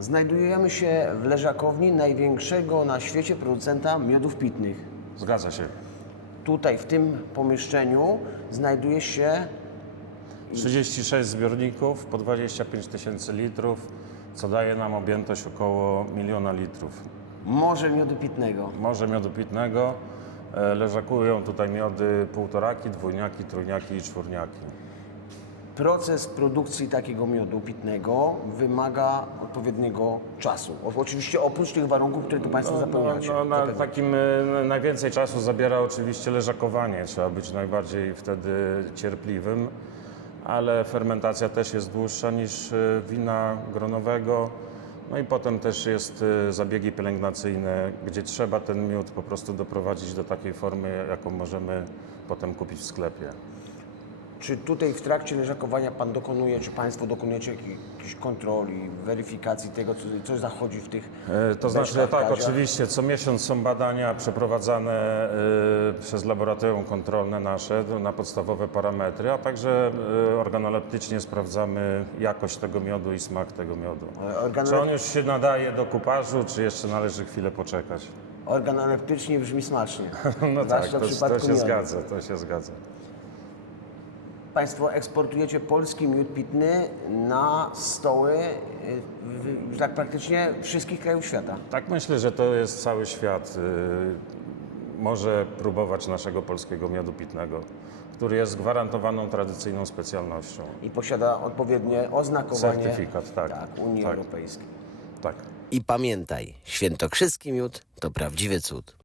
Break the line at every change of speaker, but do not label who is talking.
Znajdujemy się w leżakowni największego na świecie producenta miodów pitnych.
Zgadza się.
Tutaj, w tym pomieszczeniu, znajduje się
36 zbiorników po 25 000 litrów, co daje nam objętość około 1 000 000 litrów.
morze miodu pitnego.
Morze miodu pitnego. Leżakują tutaj miody półtoraki, dwójniaki, trójniaki i czwórniaki.
Proces produkcji takiego miodu pitnego wymaga odpowiedniego czasu. Oczywiście oprócz tych warunków, które tu Państwo zapełniacie.
Na takim najwięcej czasu zabiera oczywiście leżakowanie. Trzeba być najbardziej wtedy cierpliwym, ale fermentacja też jest dłuższa niż wina gronowego. No i potem też jest zabiegi pielęgnacyjne, gdzie trzeba ten miód po prostu doprowadzić do takiej formy, jaką możemy potem kupić w sklepie.
Czy tutaj w trakcie leżakowania Pan dokonuje, czy Państwo dokonujecie jakiejś kontroli, weryfikacji tego, co zachodzi w tych
To znaczy,
beczkach,
tak,
gaziach?
oczywiście co miesiąc są badania przeprowadzane przez laboratorium kontrolne nasze na podstawowe parametry, a także organoleptycznie sprawdzamy jakość tego miodu i smak tego miodu. Czy on już się nadaje do kupażu, czy jeszcze należy chwilę poczekać?
Organoleptycznie brzmi smacznie.
No tak,
Zwłaszcza w
to
przypadku
się
miodu.
zgadza, to się zgadza.
Państwo eksportujecie polski miód pitny na stoły tak praktycznie wszystkich krajów świata.
Tak, myślę, że to jest cały świat. Może próbować naszego polskiego miodu pitnego, który jest gwarantowaną tradycyjną specjalnością.
I posiada odpowiednie oznakowanie
Certyfikat, tak.
Unii
Tak.
Europejskiej.
Tak.
I pamiętaj, świętokrzyski miód to prawdziwy cud.